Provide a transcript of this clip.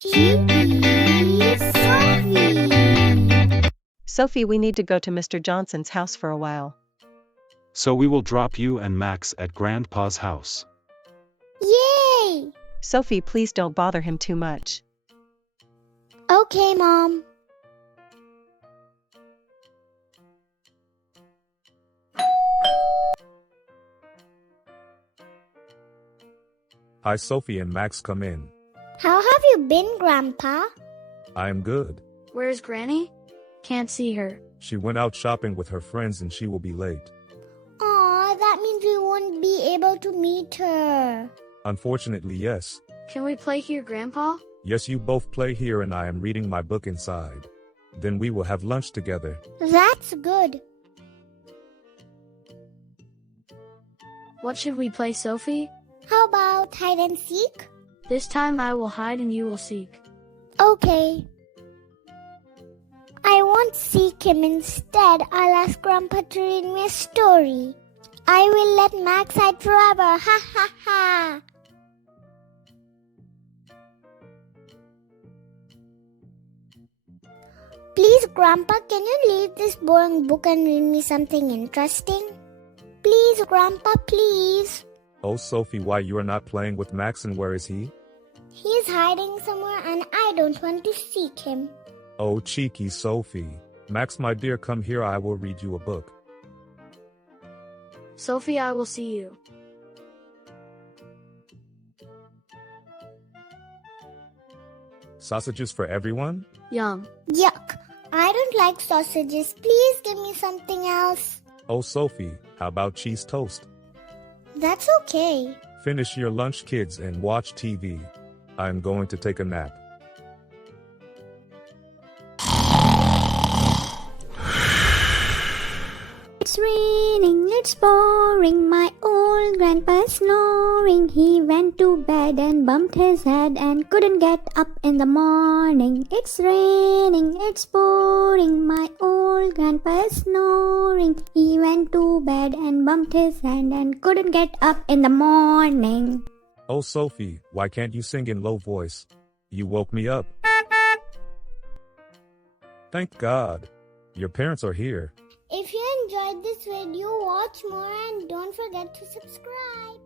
Cheeky Sofie. Sophie, we need to go to Mr. Johnson's house for a while. So we will drop you and Max at Grandpa's house. Yay! Sophie, please don't bother him too much. Okay, Mom. Hi, Sophie and Max, come in. How have you been, Grandpa? I am good. Where's Granny? Can't see her. She went out shopping with her friends and she will be late. Aw, that means we won't be able to meet her. Unfortunately, yes. Can we play here, Grandpa? Yes, you both play here and I am reading my book inside. Then we will have lunch together. That's good. What should we play, Sophie? How about hide and seek? This time I will hide and you will seek. Okay. I won't seek him. Instead, I'll ask Grandpa to read me a story. I will let Max hide forever. Ha ha ha. Please, Grandpa, can you leave this boring book and read me something interesting? Please, Grandpa, please. Oh, Sophie, why you are not playing with Max and where is he? He's hiding somewhere and I don't want to seek him. Oh, cheeky Sophie. Max, my dear, come here, I will read you a book. Sophie, I will see you. Sausages for everyone? Yum. Yuck. I don't like sausages. Please give me something else. Oh, Sophie, how about cheese toast? That's okay. Finish your lunch, kids, and watch TV. I am going to take a nap. It's raining, it's pouring, my old grandpa's snoring. He went to bed and bumped his head and couldn't get up in the morning. It's raining, it's pouring, my old grandpa's snoring. He went to bed and bumped his head and couldn't get up in the morning. Oh, Sophie, why can't you sing in low voice? You woke me up. Thank God. Your parents are here. If you enjoyed this video, watch more and don't forget to subscribe.